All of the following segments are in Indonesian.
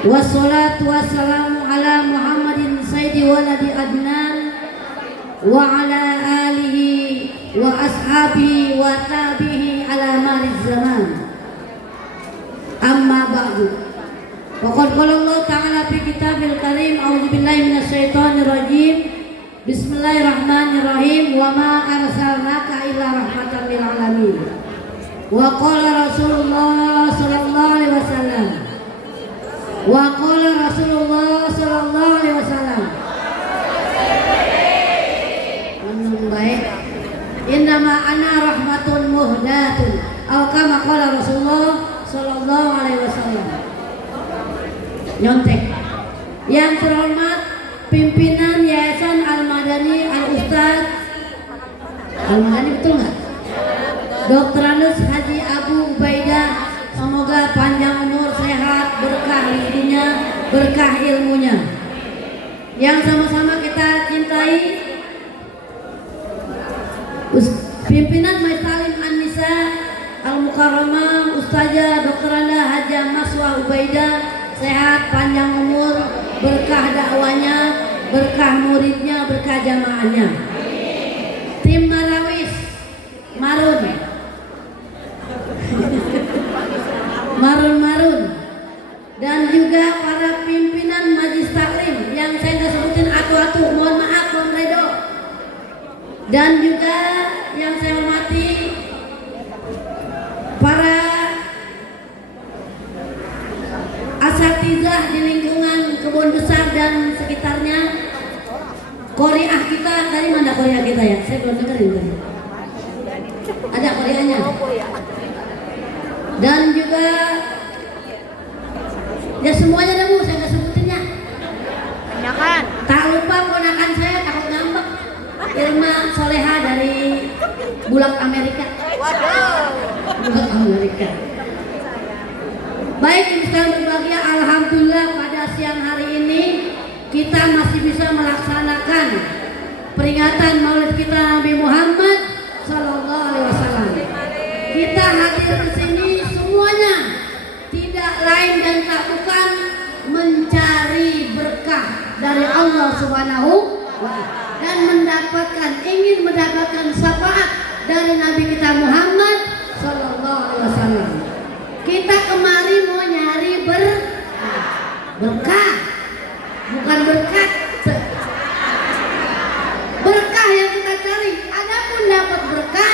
Wassalatu wassalamu ala Muhammadin sayyidi waladi adnan wa ala alihi wa ashabihi wa tabihi ala mariz zaman. Amma ba'du. Faqad qala Allah ta'ala fi kitabil karim, a'udzu billahi minasyaitonir rajim. Bismillahirrahmanirrahim. Wa ma arsalnaka illa rahmatan lil alamin. Wa qala Rasulullah sallallahu alaihi wasallam. Wa qala Rasulullah sallallahu alaihi wasallam. Baik. Innama ana rahmatun muhdatun. Atau kama qala Rasulullah sallallahu alaihi wasallam. Nyontek. Yang terhormat pimpinan Yayasan Al-Madani Al-Ustaz Al-Madani, betul nggak? Dr. Anus Haji Abu Ubaidah, semoga panjang umur, sehat, berkah rezekinya, berkah ilmunya. Yang sama-sama kita cintai pimpinan Majelis Ta'lim An-Nisa Al-Mukarramah Ustazah Dr. Anda Haja Maswa Ubaidah, sehat, panjang umur, berkah dakwanya, berkah muridnya, berkah jamaahnya. Tim Marawis Marun Marun dan juga para pimpinan Majelis Taklim yang saya nggak sebutin atu-atu, mohon maaf, mohon redo. Dan juga yang saya hormati para asatizah di lingkungan Kebun Besar dan sekitarnya. Qoriah kita, dari mana Qoriah kita ya? Saya belum dengerin tadi. Ada Qoriahnya. Dan juga ya semuanya dah Bu, saya nggak sebutinnya. Tanyakan. Tak lupa ponakan saya, takut ngambek, Irma Soleha dari Bulak Amerika. Waduh. Bulak Amerika. Baik, ini sekarang berbahagia, alhamdulillah pada siang hari ini kita masih bisa melaksanakan peringatan Maulid kita Nabi Muhammad Sallallahu Alaihi Wasallam. Kita hadir di sini semuanya tidak lain dan tak bukan mencari berkah dari Allah Subhanahu wa Ta'ala dan ingin mendapatkan syafaat dari Nabi kita Muhammad Sallallahu Alaihi Wasallam. Kita kemari mau nyari berkah, bukan berkat. Berkah yang kita cari. Adapun dapat berkah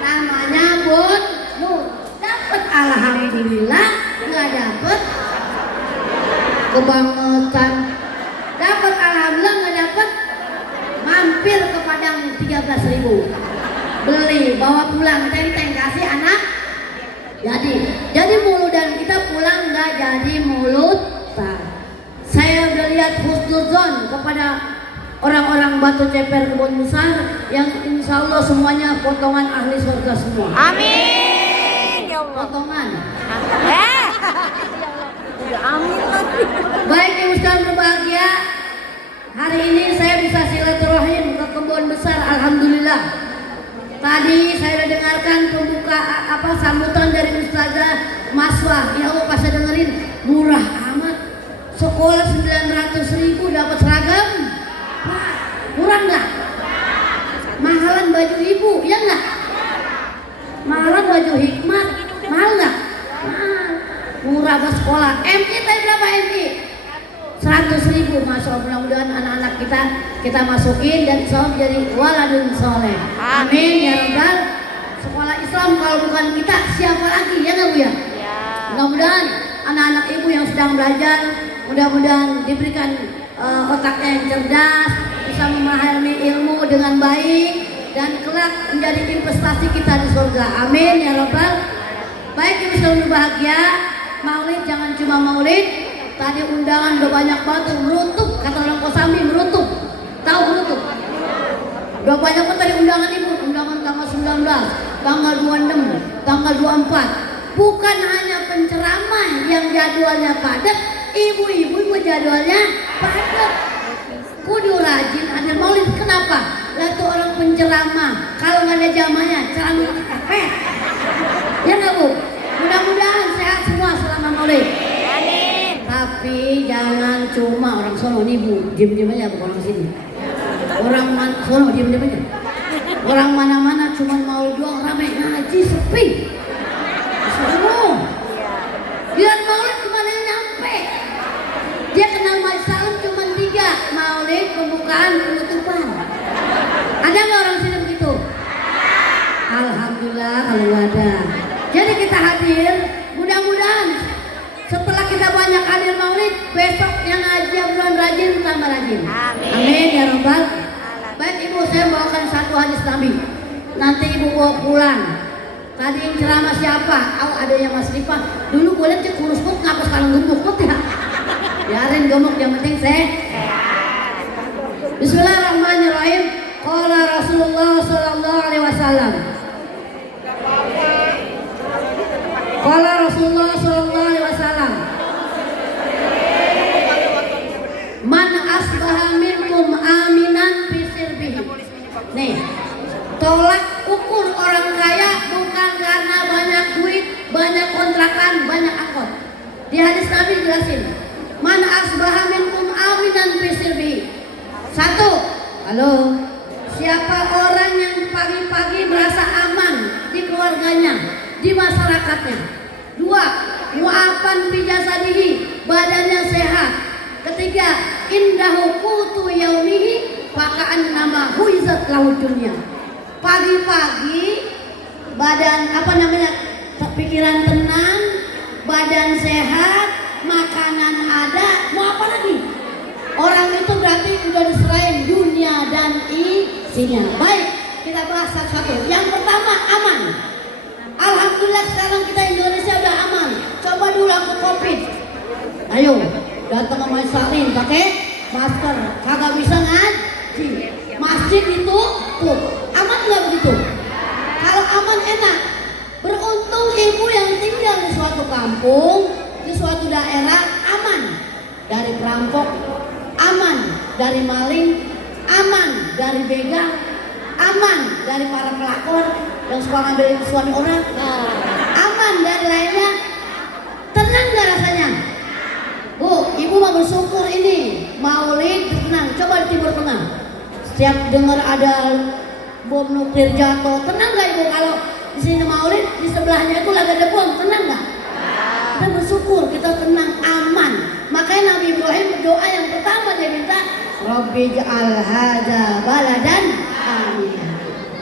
namanya bonus. Dapat alhamdulillah, nggak dapat kebangetan. Dapat alhamdulillah, nggak dapat mampir ke Padang 13.000. Beli, bawa pulang tenteng, kasih anak. Jadi muludan kita pulang nggak jadi mulutan. Saya udah lihat husnuzon kepada orang-orang Batu Ceper Kebun Besar yang insya Allah semuanya potongan ahli surga semua. Amin. Ya Allah. Potongan. Amin lagi. Baik, ibu sekalian berbahagia, hari ini saya bisa silaturahim ke Kebun Besar, alhamdulillah. Tadi saya dengarkan sambutan dari Ustazah Maswa. Ya Allah, pas saya dengerin, murah amat. Sekolah 900.000 dapat seragam. Wah, murah nggak? Mahalan baju ibu, ya nggak? Mahalan baju hikmat, mahal nggak? Mahal. Murah ke sekolah. MI tadi berapa MI? 100.000. Masya Allah, mudah-mudahan anak-anak kita masukin dan insya jadi waladun soleh. Amin ya Rabbal. Sekolah Islam kalau bukan kita siapa lagi, ya nggak Bu ya? Mudah-mudahan anak-anak ibu yang sedang belajar, mudah-mudahan diberikan otaknya yang cerdas, bisa memahami ilmu dengan baik dan kelak menjadi investasi kita di surga. Amin ya Rabbal. Baik, ibu selalu berbahagia. Maulid jangan cuma maulid. Tadi undangan udah banyak banget, merutup, kata orang Kosambi, merutup. Tahu merutup? Udah banyak banget tadi undangan ibu, undangan tanggal 19, tanggal 26, tanggal 24. Bukan hanya penceramah yang jadwalnya padat, ibu-ibu jadwalnya padat. Kudu rajin hadir maulid. Kenapa? Lah tuh orang penceramah, kalau nggak ada jamanya, ceramah kepepet. Ya nggak Bu? Mudah-mudahan sehat semua selama maulid. Tapi jangan cuma orang sono nih Bu, diem-diem aja bukan orang sini. Orang sono diem-diem aja. Orang mana-mana cuma mau doang rame ngaji sepi. Semua. Dia maulid kemana nyampe? Dia kenal majelis salam cuma 3, maulid, pembukaan, penutupan. Ada nggak orang sini begitu? Alhamdulillah kalau ada. Jadi kita hadir, mudah-mudahan setelah kita banyak hadir maulid, besok yang ngaji yang belum rajin tambah rajin. Amin ya robbal. Baik ibu, saya bawakan satu hadis Nabi. Nanti ibu bawa pulang. Tadi yang ceramah siapa? Oh, ada yang Mas Rifah. Dulu gue lihat kurus banget, ngapa sekarang gemuk banget ya? Biarin gemuk, yang penting saya. Bismillahirrahmanirrahim. Qala Rasulullah sallallahu alaihi wasallam. Qala Rasulullah sallallahu alaihi wasallam. Man asbaha minkum aminan fi sirbihi. Nih, tolak ukur orang kaya bukan karena banyak duit, banyak kontrakan, banyak angkot. Di hadis Nabi jelasin, man asbaha minkum aminan fi sirbihi. 1, halo, siapa orang yang pagi-pagi merasa aman di keluarganya, di masyarakatnya. 2, mu'afan fi jasadihi, badannya sehat. 3, indahu qutu yaumihi faka'an nama huizat lahu dunya. Pagi-pagi badan pikiran tenang, badan sehat, makanan ada, mau apa lagi? Orang itu berarti sudah diserahin dunia dan isinya. Baik, kita bahas satu-satu. Yang pertama, aman. Alhamdulillah sekarang kita Indonesia udah aman. Coba dulu aku Covid. Ayo, datang ke majelis salim pakai masker, kagak bisa ngaji. Masjid itu tuh, aman nggak begitu? Kalau aman enak. Beruntung ibu yang tinggal di suatu kampung, di suatu daerah aman dari perampok, aman dari maling, aman dari begal, aman dari para pelakor yang suka ngambil suami orang, aman dari lainnya. Tenang nggak rasanya? Bu, ibu mau bersyukur ini maulid tenang. Coba di Timur Tengah, setiap dengar ada bom nuklir jatuh, tenang nggak ibu? Kalau di sini maulid, di sebelahnya itu lagi ada bom, tenang nggak? Kita bersyukur, kita tenang, aman. Makanya Nabi Ibrahim berdoa yang pertama dia minta, Rabbi ja'al hadza baladan amin.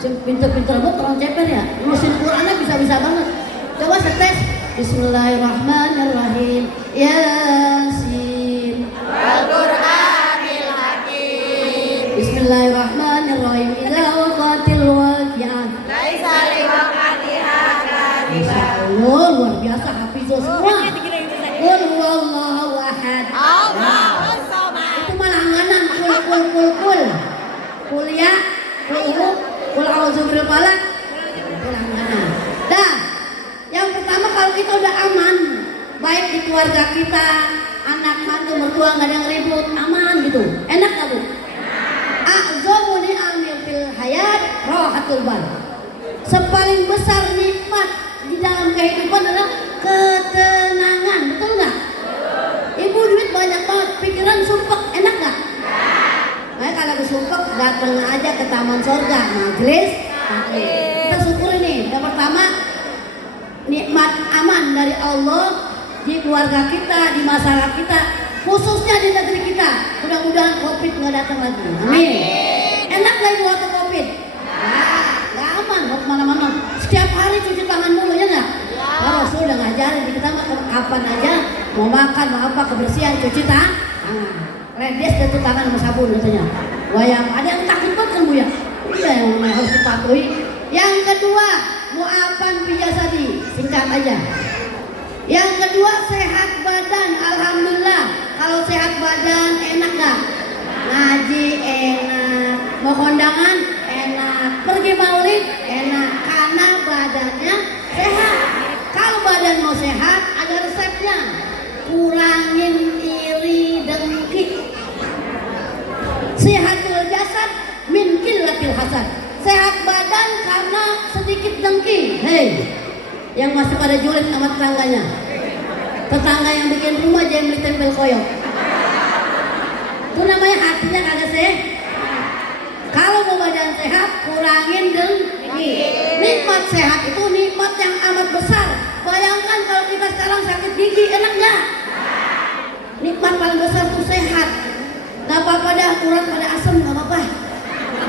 Pinter-pinter banget orang ceper ya, nulisin Qurannya bisa-bisa banget. Coba setes. Bismillahirrahmanirrahim. Yasin Al-Qur'anil Hakim. Bismillahirrahmanirrahim. Idza waqatil waqi'ah. Laisa liwaqatiha kadhibah. Masya Allah, luar biasa hafizul semua. Qul huwallahu ahad. Allahus samad. Itu malah anganan kul. Kuliah, kul a'udzu birabbil falaq. Kul anganan. Dah. Yang pertama kalau kita udah aman, baik di keluarga kita, anak mantu mertua nggak ada yang ribut, aman gitu. Enak nggak Bu? A'zamu ni'amil fil hayat rahatul bal. Sepaling besar nikmat di dalam kehidupan adalah ketenangan, betul nggak? Ibu duit banyak banget, pikiran sumpek, enak nggak? Nah, kalau kesumpek datang aja ke taman sorga, majelis. Kita syukur ini. Yang pertama, nikmat aman dari Allah di keluarga kita, di masyarakat kita, khususnya di negeri kita. Mudah-mudahan Covid nggak datang lagi. Amin. Enak nggak ibu waktu Covid? Nggak aman, mau kemana-mana. Setiap hari cuci tangan mulu ya nggak? Kalau Rasul udah ngajarin di kita mah kapan aja mau makan mau apa kebersihan cuci tangan. Redes cuci tangan sama sabun katanya. Wah yang ada yang takut banget kan Bu ya? Iya yang harus dipatuhi. Yang kedua, mu'afan fi jasadi, singkat aja. Yang kedua, sehat badan, alhamdulillah. Kalau sehat badan enak gak? Ngaji enak, mau kondangan enak, pergi maulid enak, karena badannya sehat. Kalau badan mau sehat, ada resepnya. Kurangin iri dengki. Sehatul jasad min qillatil hasad. Sehat badan karena sedikit dengki. Hei, yang masih pada julid sama tetangganya. Tetangga yang bikin rumah aja yang beli tempel koyok. Itu namanya hatinya kagak sehat. Kalau mau badan sehat, kurangin dengki. Nikmat sehat itu nikmat yang amat besar. Bayangkan kalau kita sekarang sakit gigi, enak nggak? Nikmat paling besar itu sehat. Gak apa-apa dah, kurang pada asam gak apa-apa.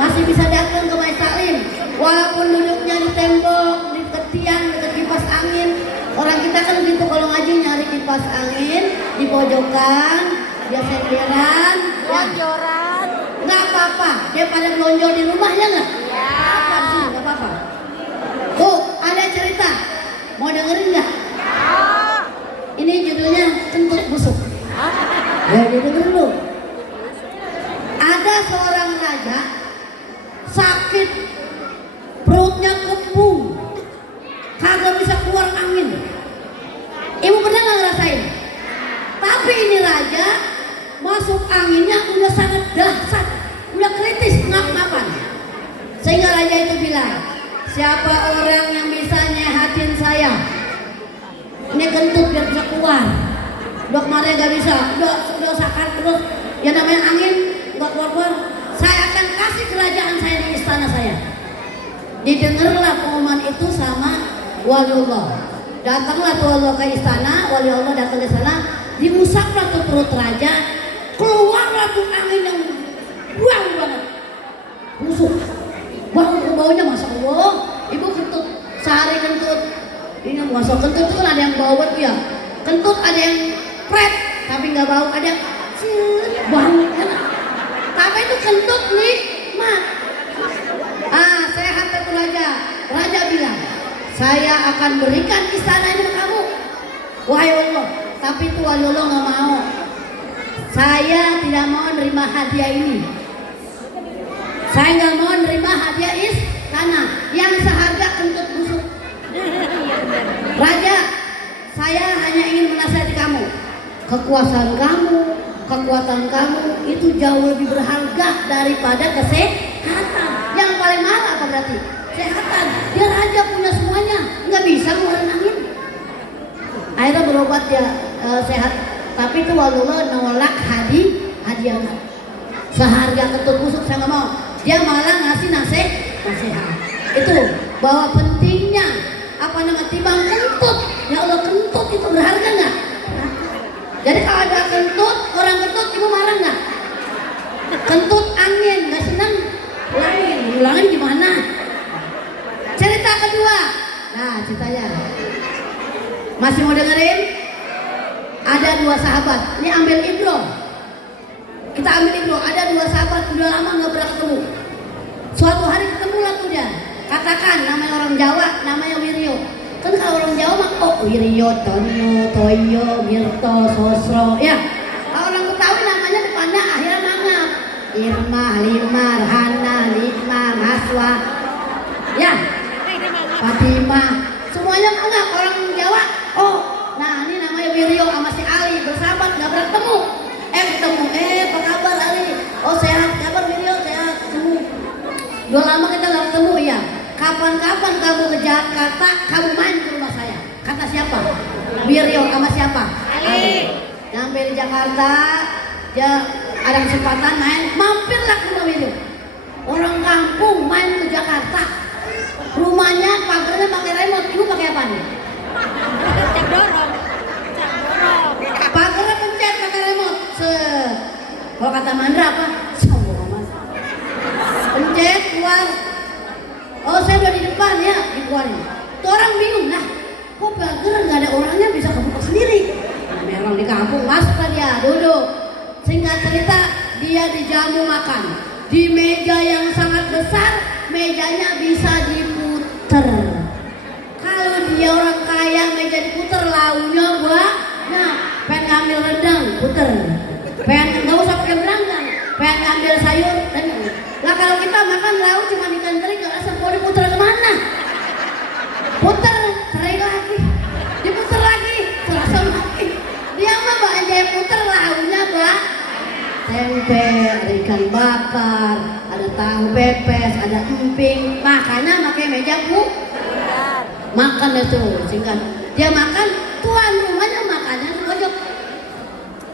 Masih bisa datang ke Majelis Taklim. Walaupun duduknya di tembok, di tiang, dekat kipas angin. Orang kita kan gitu kalau ngaji nyari kipas angin di pojokan, dia senderan, Lonjoran. nggak apa-apa. Dia pada melonjol di rumahnya nggak? Ya. Apa sih? Nggak apa-apa. Tuh, ada cerita. Mau dengerin nggak? Ini judulnya Kentut Busuk. Ya, denger dulu. Ada seorang raja sakit, perutnya kembung, kagak bisa keluar angin. Ibu pernah nggak ngerasain? Tapi ini raja masuk anginnya udah sangat dahsyat, udah kritis ngap-ngapan. Sehingga raja itu bilang, siapa orang yang bisa nyehatin saya? Ini kentut biar bisa keluar. Udah kemarin gak bisa, udah sakit terus. Ya namanya angin nggak keluar-keluar. Saya akan kasih kerajaan saya di istana saya. Didengarlah pengumuman itu sama waliullah. Datanglah tuh waliullah ke istana, waliullah datang ke sana, diusaplah tuh perut raja, keluarlah tuh angin yang buang banget, busuk, baunya masya Allah. Ibu kentut, sehari kentut, ini masuk kentut tuh kan ada yang bau tuh ya, kentut ada yang pret tapi nggak bau, ada yang bau enak. Tapi itu kentut nikmat. Sehat itu raja. Raja bilang, saya akan berikan istana ini ke kamu, wahai Allah. Tapi itu wali Allah nggak mau. Saya tidak mau nerima hadiah ini. Saya nggak mau nerima hadiah istana yang seharga kentut busuk. Raja, saya hanya ingin menasihati kamu. Kekuasaan kamu, kekuatan kamu itu jauh lebih berharga daripada kesehatan. Yang paling mahal apa berarti? Kesehatan. Dia raja punya semuanya, nggak bisa ngeluarin angin. Akhirnya berobat dia sehat. Tapi itu walullah nolak hadiah. Seharga kentut busuk saya nggak mau. Dia malah ngasih nasihat. Itu bahwa pentingnya apa namanya timbang kentut. Ya Allah, kentut itu berharga nggak? Jadi kalau ada kentut, orang kentut, ibu marah nggak? Kentut angin, nggak senang? Ulangin gimana? Cerita kedua. Nah, ceritanya. Masih mau dengerin? Ada dua sahabat. Ini ambil ibro. Kita ambil ibro. Ada dua sahabat udah lama nggak pernah ketemu. Suatu hari ketemu lah tuh dia. Katakan namanya orang Jawa, namanya Wiryo. Kan kalau orang Jawa mah Wiryo, Tono, Toyo, Mirto, Sosro, ya. Kalau orang Betawi namanya depannya akhirnya mangap. Irma, Limar, Hana, Likmar, Haswa, ya. Fatimah, semuanya mangap. Orang Jawa, nah ini namanya Wiryo sama si Ali bersahabat nggak pernah ketemu. Ketemu, apa kabar Ali? Sehat, kabar Wiryo, sehat, ketemu. Udah lama kita nggak ketemu ya. Kapan-kapan kamu ke Jakarta, kamu main ke rumah saya. Kata siapa? Wiryo sama siapa? Ali. Nyampe di Jakarta, dia ada kesempatan main, mampirlah ke rumah Wiryo. Orang kampung main ke Jakarta, rumahnya pagarnya pakai remote. Ibu pakai apa nih? Cek dorong. Pagarnya pencet pakai remote. Kalau kata Mandra apa? Sombong amat. Pencet keluar. Saya udah di depan ya, dikeluarin. Tuh orang bingung, nah kok pagar nggak ada orangnya bisa kebuka sendiri? Nah, memang di kampung masuklah dia, duduk. Singkat cerita, dia dijamu makan di meja yang sangat besar. Mejanya bisa diputer. Kalau dia orang kaya, meja diputer, launya banyak. Pengen ngambil rendang, puter. Pengen nggak usah pakai beranggang, pengen ngambil sayur. Lah kalau kita makan lauk cuma ikan teri, nggak rasa mau diputer kemana? Puter, cerai lagi, diputer lagi, terasa lagi. Dia mah aja puter launya tempe, ada ikan bakar, ada tahu pepes, ada emping. Makanya pakai meja makan itu singkat. Dia makan, tuan rumahnya makannya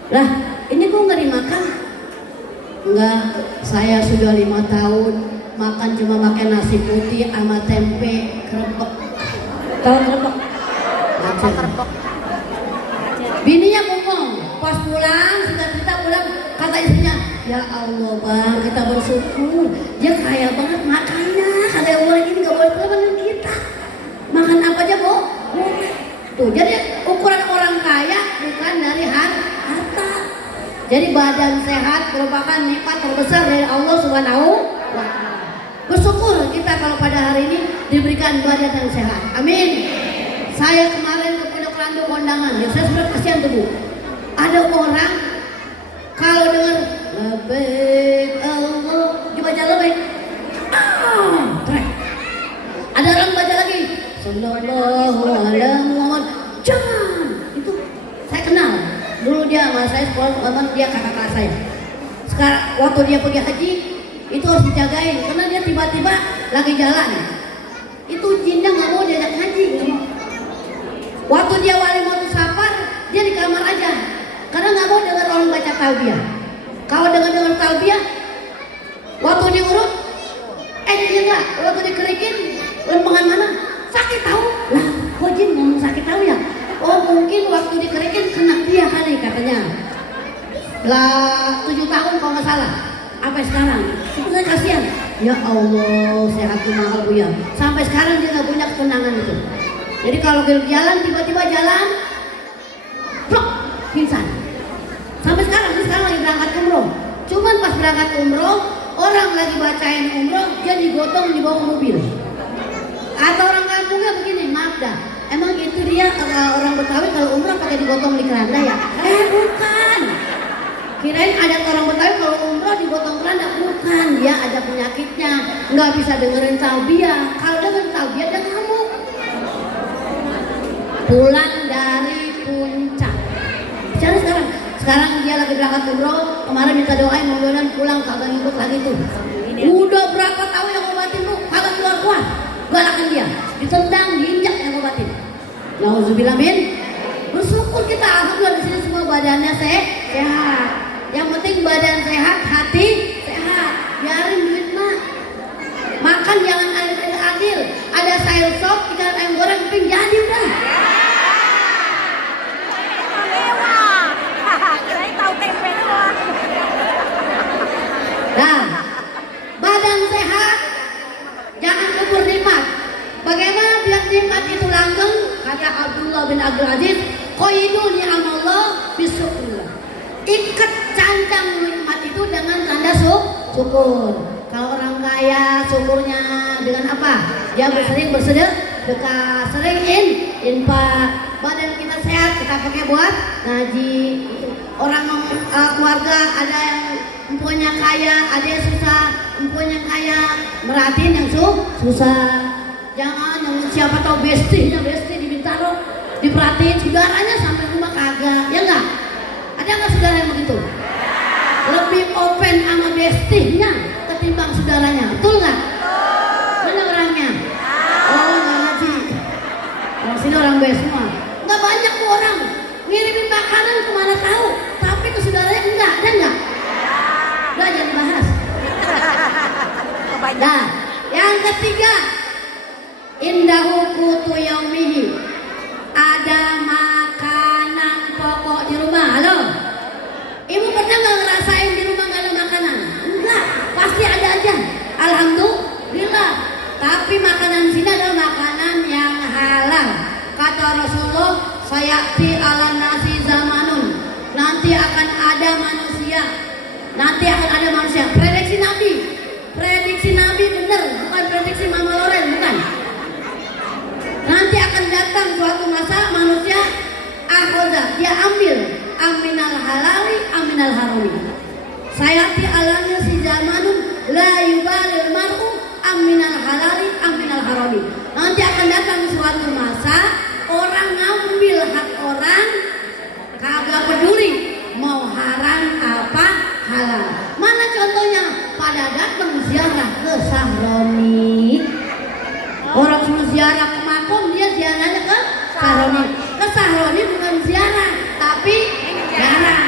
Lah, ini kok nggak dimakan? Enggak, saya sudah 5 tahun makan cuma makan nasi putih sama tempe kerepek. Tahu kerepek? Apa kerpok? Bininya ngomong, pas pulang, sudah kita pulang, kata istrinya, ya Allah bang, kita bersyukur, dia kaya banget makannya, kata yang boleh gini, gak boleh temenin kita. Makan apa aja bu? Tuh, jadi ukuran orang kaya bukan dari harta. Jadi badan sehat merupakan nikmat terbesar dari Allah Subhanahu wa Ta'ala. Bersyukur kita kalau pada hari ini diberikan badan yang sehat. Amin. Saya kemarin ke Pondok Randu kondangan, ya saya sudah kasihan tuh bu. Ada orang kalau dengar labbaik Allah dibaca labbaik, trek. Ada orang baca lagi sallallahu alaihi Muhammad, jangan. Itu saya kenal. Dulu dia sama saya sekolah, teman dia kakak kelas saya. Sekarang waktu dia pergi haji itu harus dijagain karena dia tiba-tiba lagi jalan. Itu jinnya nggak mau diajak haji, nggak mau. Waktu dia wali mau safar, dia di kamar aja karena nggak mau dengar orang baca talbiyah. Kalau dengar talbiyah, waktu diurut, dia nggak. Waktu dikerikin, lempengan mana? Sakit tahu? Lah, kok jin ngomong sakit tahu ya? Oh mungkin waktu dikerikin kena dia kali katanya. Lah 7 tahun kalau nggak salah. Apa sekarang? Sebenarnya kasihan. Ya Allah, sehat mahal bu ya. Sampai sekarang dia nggak punya ketenangan itu. Jadi kalau jalan tiba-tiba jalan, plok, pingsan. Sampai sekarang lagi berangkat umroh. Cuman pas berangkat umroh, orang lagi bacain umroh, dia digotong dibawa ke mobil. Atau orang kampungnya begini, maaf dah. Emang itu dia orang Betawi kalau umroh pakai digotong di keranda ya? Bukan. Kirain adat orang Betawi kalau umroh digotong keranda, bukan. Dia ada penyakitnya, nggak bisa dengerin talbiyah. Kalau dengerin talbiyah dia ngamuk. Pulang dari puncak. Sekarang dia lagi berangkat umroh. Kemarin minta doain mudah-mudahan pulang kagak ngikut lagi tuh. Udah berapa tahun yang ngobatin bu, kagak keluar. Galakan dia, ditendang, diinjak yang ngobatin. Nauzubillah min. Bersyukur kita alhamdulillah di sini semua badannya sehat. Yang penting badan sehat, hati sehat. Biarin duit mah. Makan jangan adil. Ada sayur sop, ikan ayam goreng, ping jadi udah. Kirain tahu tempe doang. Nah, badan sehat, jangan kubur nikmat. Bagaimana biar nikmat itu langgeng? Kata Abdullah bin Abdul Aziz, qaiduni amallah bisyukur. Ikat cancang nikmat itu dengan tanda syukur. Kalau orang kaya syukurnya dengan apa? Dia sering bersedekah, sering infak. Badan kita sehat, kita pakai buat ngaji. Orang keluarga ada yang empunya kaya, ada yang susah, empunya kaya merhatiin yang susah. Jangan yang siapa tahu besti di Bintaro diperhatiin saudaranya sampai rumah kagak, ya enggak? Ada nggak saudara yang begitu? Lebih open sama bestinya ketimbang saudaranya, betul nggak? Mana orangnya? Oh nggak ngaji. Orang sini orang baik semua. Nggak banyak tuh orang ngirimin makanan kemana tahu, tapi ke saudaranya enggak, ada enggak? Enggak, jangan bahas. Nah, yang ketiga, indahu qutu yaumihi. Ada makanan pokok di rumah. Halo? Ibu pernah nggak ngerasain di rumah nggak ada makanan? Enggak, pasti ada aja. Alhamdulillah. Tapi makanan di sini adalah makanan yang halal. Kata Rasulullah, sayati ala nasi zamanun. Nanti akan ada manusia. Prediksi Nabi bener, bukan prediksi Mama Loren, bukan. Nanti akan datang suatu masa manusia akhoda, dia ambil aminal halali aminal harami. Sayati alanya si zamanun la yubalil mar'u aminal halali aminal harami. Nanti akan datang suatu masa orang ngambil hak orang, kagak peduli mau haram apa halal. Mana contohnya? Pada datang ziarah ke Sahroni. Orang suruh ziarah ke makom, dia ziarahnya ke Sahroni. Ke Sahroni bukan ziarah, tapi ziarah.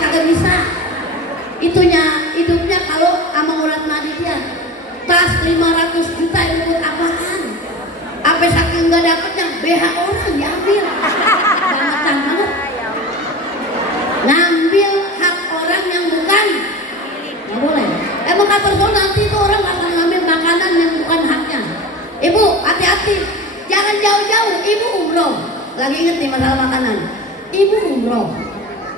kagak bisa. Itunya hidupnya kalau sama urat nadi dia. Tas 500 juta yang buat apaan? Apa saking nggak dapetnya BH orang diambil. Bangetan banget. Ngambil hak orang yang bukan. Nggak boleh. Emang kata Rasul nanti itu orang akan ngambil makanan yang bukan haknya. Ibu hati-hati, jangan jauh-jauh. Ibu umroh. Lagi inget nih masalah makanan. Ibu umroh.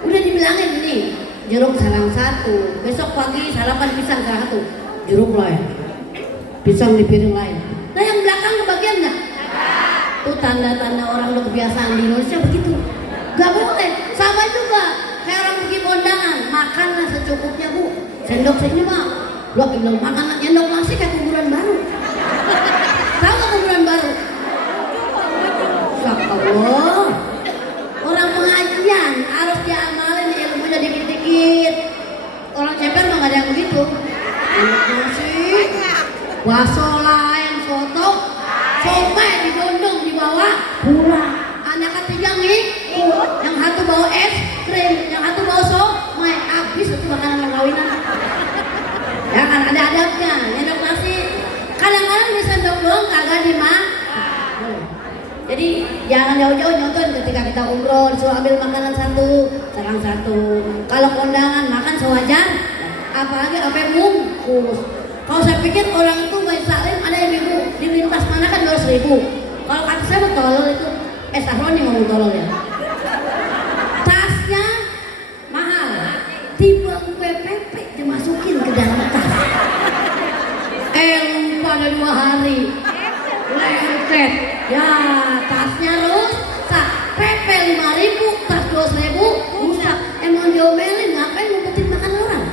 Udah dibilangin nih, jeruk sarang satu. Besok pagi sarapan pisang sarang satu. Jeruk lain, pisang di piring lain. Nah yang belakang kebagian nggak? Itu tanda-tanda orang udah kebiasaan di Indonesia begitu. Gak boleh. Sama juga kayak orang pergi kondangan, makanlah secukupnya bu. Sendok sini mah, lo bilang makan nyendok nasi kayak kuburan baru. Tahu nggak kuburan baru? Ya Allah, orang pengajian harus diamalin ilmunya dikit-dikit. Orang ceper mah gak ada yang begitu. Nyendok nasi, bakso lain, soto, somai digondong di bawah, pulang. Anak ketiga ngikut, yang satu bawa es krim, yang satu bawa somai, habis itu makanan perkawinan. Ya kan ada adabnya, nyendok nasi. Kadang-kadang di sendok doang kagak dimakan. Jadi jangan jauh-jauh nonton ketika kita umroh disuruh ambil makanan satu, sarang satu. Kalau kondangan makan sewajar, apalagi apa yang bungkus. Kalau saya pikir orang itu baik salim ada yang ibu di lintas mana kan 200.000. Kalau kata saya mau tolol itu, Sahroni ngomong tolol ya. Tasnya mahal, tiba PPP dimasukin ke dalam tas. Lupa ada 2 hari, lengket. Ya tasnya rusak, PP 5.000, tas 200.000 rusak. Emang diomelin ngapain ngumpetin makan orang?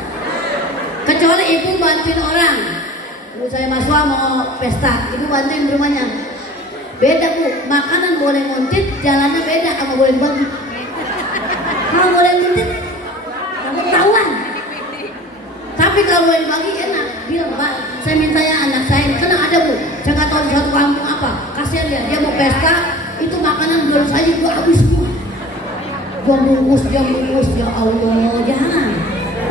Kecuali ibu bantuin orang. Ibu saya Maswa mau pesta, ibu bantuin di rumahnya. Beda bu, makanan boleh nguntit, jalannya beda sama boleh dibagi. Kalau boleh nguntit, kamu ketahuan. Tapi kalau boleh dibagi enak. Bilang pak, saya minta ya anak saya, karena ada bu, saya nggak tahu di satu kampung apa. Kasihan dia mau pesta, itu makanan belum saja gua habis semua. Gua bungkus, dia bungkus, ya Allah, jangan.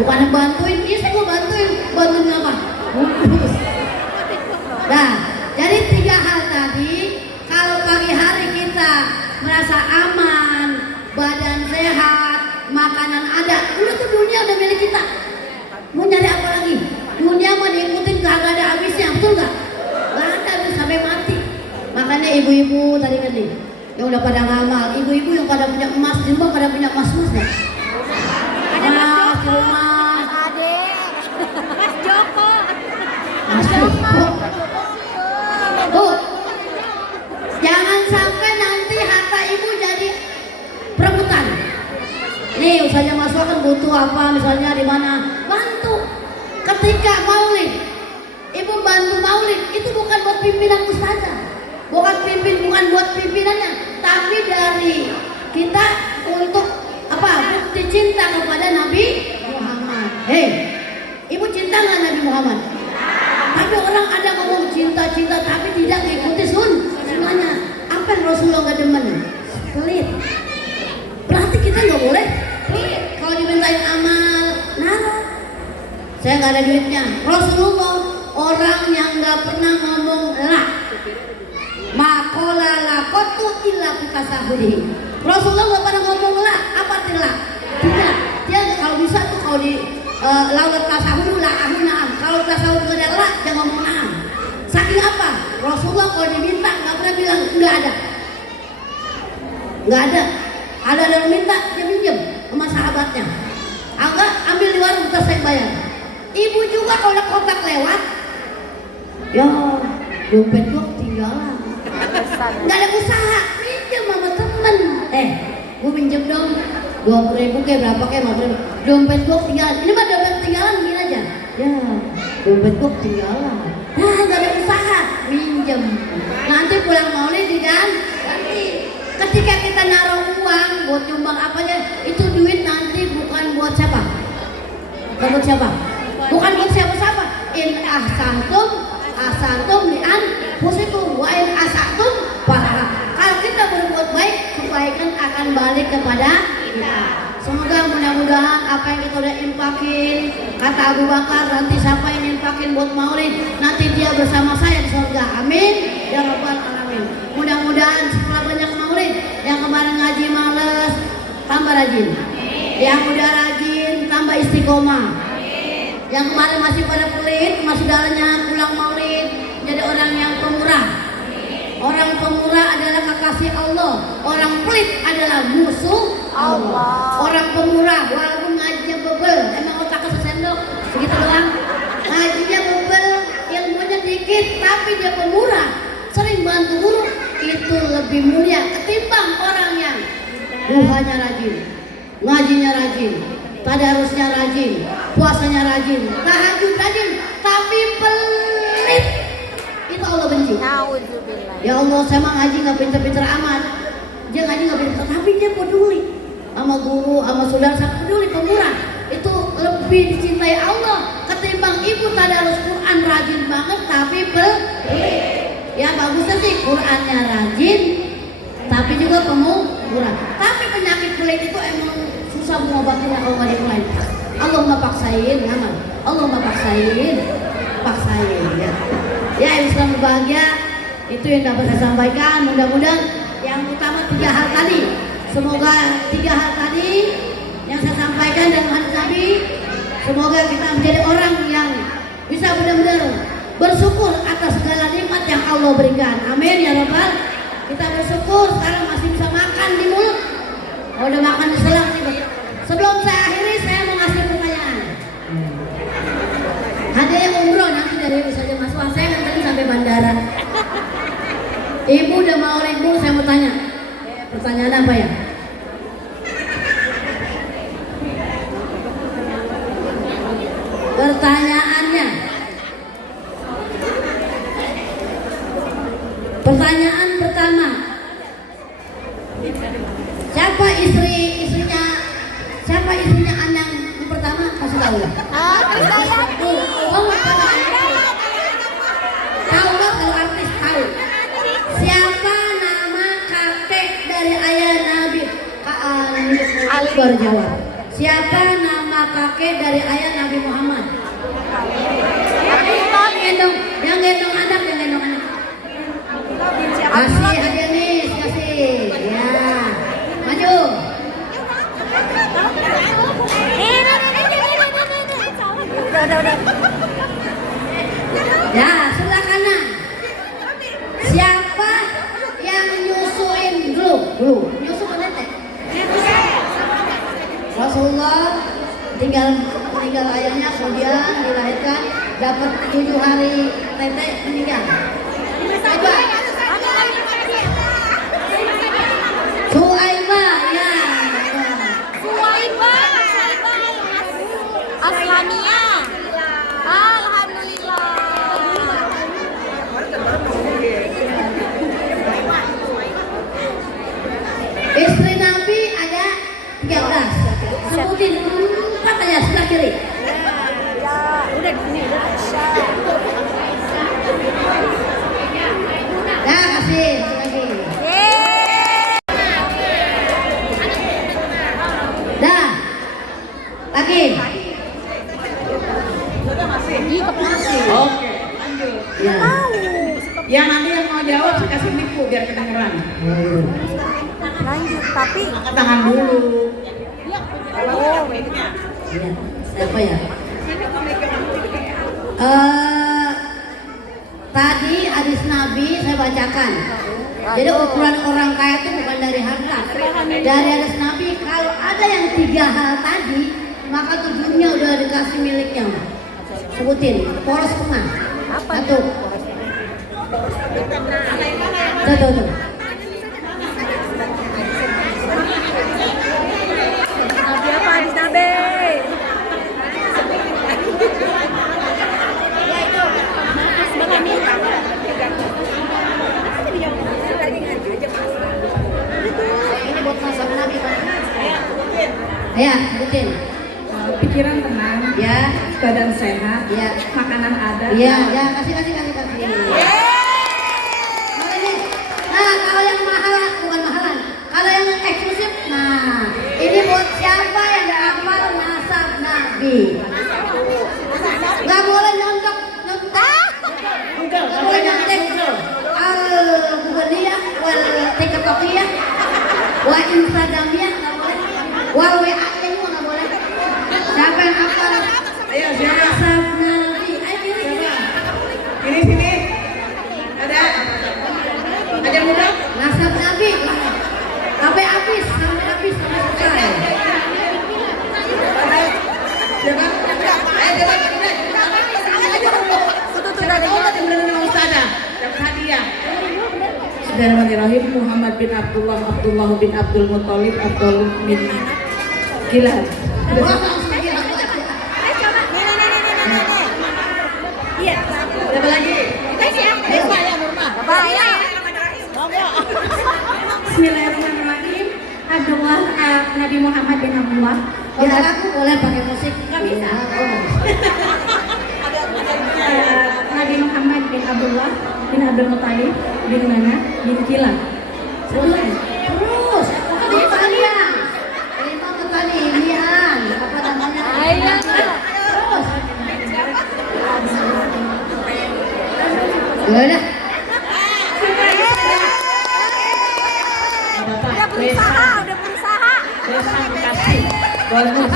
Bukan bantuin, iya saya gua bantuin apa? Bungkus. Nah, jadi 3 hal tadi. Kalau pagi hari kita merasa aman, badan sehat, makanan ada, udah tuh dunia udah milik kita. Mau nyari apa lagi? Dunia mah diikutin kagak ada habisnya, betul nggak? Nggak ada habis sampai mati. Makanya ibu-ibu tadi kan nih, yang udah pada ngamal, ibu-ibu yang pada punya emas di rumah pada punya emas-emas nggak? Ada Emas di rumah. Ade, Mas Joko. Mas Joko. Tuh, jangan sampai nanti harta ibu jadi perebutan. Nih, usahanya masuk kan butuh apa, misalnya di mana? Bantu. Ketika maulid, ibu bantu maulid, itu bukan buat pimpinan ustazah, bukan buat pimpinannya, tapi dari kita untuk apa? Bukti cinta kepada Nabi Muhammad. Hei, ibu cinta nggak Nabi Muhammad? Tapi orang ada ngomong cinta-cinta tapi tidak mengikuti sunnahnya. Apa yang Rasulullah nggak demen? Pelit. Berarti kita nggak boleh pelit. Kalau dimintain amal, naruh. Saya nggak ada duitnya. Rasulullah orang yang nggak pernah ngomong lah. Makola lakotu illa bikasahudi. Rasulullah nggak pernah ngomong lah. Apa tidak? Tidak. Dia kalau bisa tuh kalau di laut tasawuf lah naam. Kalau tasawuf nggak ada lah, jangan ngomong naam. Saking apa? Rasulullah kalau diminta nggak pernah bilang nggak ada. Nggak ada. Ada yang minta dia minjem sama sahabatnya. Agak ambil di warung terus saya bayar. Ibu juga kalau ada kotak lewat, ya dompet gua ketinggalan. Nggak ada usaha, minjem sama temen. Gua minjem dong 20.000 kayak berapa kayak 50.000. Dompet gua ketinggalan. Ini mah dompet ketinggalan gini aja. Ya, dompet gua ketinggalan. Nah, nggak ada usaha, minjem. Nanti pulang maulid diganti. Ketika kita naruh uang buat nyumbang apa aja, itu duit nanti bukan buat siapa? Bukan buat siapa? Bukan buat siapa-siapa. In ahsantum li anfusikum wa in asatum falaha. Kalau kita berbuat baik, kebaikan akan balik kepada kita. Semoga mudah-mudahan apa yang kita udah infakin, kata Abu Bakar, nanti siapa yang infakin buat maulid, nanti dia bersama saya di surga. Amin ya rabbal alamin. Mudah-mudahan setelah banyak maulid, yang kemarin ngaji males tambah rajin, yang udah rajin tambah istiqomah, yang kemarin masih pada pelit, masih saudaranya pulang maulid jadi orang yang pemurah. Orang pemurah adalah kekasih Allah, orang pelit adalah musuh Allah. Orang pemurah walaupun ngajinya bebel, emang otaknya sesendok segitu doang, ngajinya bebel, ilmunya dikit, tapi dia pemurah, sering bantu guru, itu lebih mulia ketimbang orang yang duhanya rajin, ngajinya rajin, tadarusnya rajin, puasanya rajin, tahajud rajin, tapi pelit. Itu Allah benci. Ya Allah, saya mah ngaji nggak pinter-pinter amat. Dia ngaji nggak pinter, tapi dia peduli sama guru, sama saudara, sama peduli, pemurah. Itu lebih dicintai Allah ketimbang ibu tadarus Quran rajin banget tapi pelit. Ya bagusnya sih Qurannya rajin, tapi juga pemurah. Tapi penyakit pelit itu emang susah mengobatinnya kalau nggak dimulai. Allah nggak paksain, aman. Allah nggak paksain ya. Ya Islam berbahagia, itu yang dapat saya sampaikan. Mudah-mudahan yang utama 3 hal tadi, semoga 3 hal tadi yang saya sampaikan dan hadis Nabi, semoga kita menjadi orang yang bisa benar-benar bersyukur atas segala nikmat yang Allah berikan. Amin ya rabbal. Kita bersyukur sekarang masih bisa makan di mulut. Oh, udah makan di selang nih. Sebelum saya akhiri, saya mau ngasih pertanyaan. Hadiah umroh nanti dari Ibu saja Mas Wan, saya nganterin sampai bandara. Ibu udah mau ibu, saya mau tanya. Pertanyaan apa ya? Pertanyaannya. Pertanyaan pertama. Siapa istrinya Anang yang pertama? Kasih tahu ya. Oh, tahu nggak kalau artis tahu? Siapa nama kakek dari ayah Nabi? Ali berjawab. Siapa nama kakek dari ayah Nabi Muhammad? Yang gendong anak. Kasih hadiah nih, kasih. Ya, maju. Udah. Ya, sebelah kanan. Siapa yang nyusuin dulu? Nyusu ke netek. Rasulullah tinggal ayahnya, kemudian dilahirkan, dapat 7 hari tetek, meninggal. Coba. Suaibah, ya. Aslamia. Alhamdulillah. Istri Nabi ada 13. Sebutin 4 aja sebelah kiri. Udah di sini. Ya, kasih lagi. Dah. Lagi. Oke, lanjut. Ya. Ya nanti yang mau jawab saya kasih nipu biar kedengeran. Lanjut, tapi Angkat tangan dulu. Ya. Siapa ya? Tadi hadis Nabi saya bacakan. Jadi ukuran orang kaya itu bukan dari harta. Dari hadis Nabi, kalau ada yang 3 hal tadi, maka 7-nya udah dikasih miliknya. Sebutin, poros tengah. Satu. Nabi apa hadis Nabi? Ini buat masalah Nabi kan? Ya, sebutin. Pikiran tenang, Ya, badan sehat, ya. makanan ada. Iya, ya, kasih. Kalau ini, nah kalau yang mahal bukan mahalan, kalau yang eksklusif, nah Ini buat siapa yang nggak hafal nasab Nabi? Nggak boleh nyontok. Google, Nggak boleh jangan nyontek. Google. Al-Googliyah, wal TikTokiyah, wa Instagramiyah nggak boleh. Wal WA-nya juga nggak boleh. Siapa yang hafal Ayo siapa? nasab Nabi? Ayo kiri. Siapa? Sini. Ada. Ajar muda. Nasab Nabi. Sampai habis sampai selesai. Siapa? Ayo coba kita. Dapat hadiah. Bismillahirrahmanirrahim. Muhammad bin Abdullah bin Abdul Muthalib bin Kilab. Iya. Siapa lagi? Bapak ya. Bismillahirrahmanirrahim. Abdullah Nabi Muhammad bin Abdullah. Kalau aku boleh pakai musik? Nggak bisa. Oh. Nabi Muhammad bin Abdullah bin Abdul Muthalib bin Nana bin Kilab. Terus, pertanian. Terima pertanian. Apa namanya? Ayo. Terus. Ya udah. Udah berusaha. Besan dikasih bonus.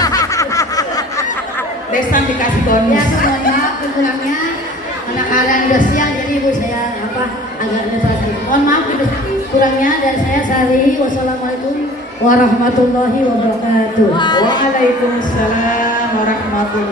Besan dikasih bonus. Ya, mohon maaf kurangnya. Karena kalian udah siang, jadi ibu saya agak depresi. Mohon maaf kurangnya dari saya Sari. Wassalamualaikum warahmatullahi wabarakatuh. Waalaikumsalam warahmatullahi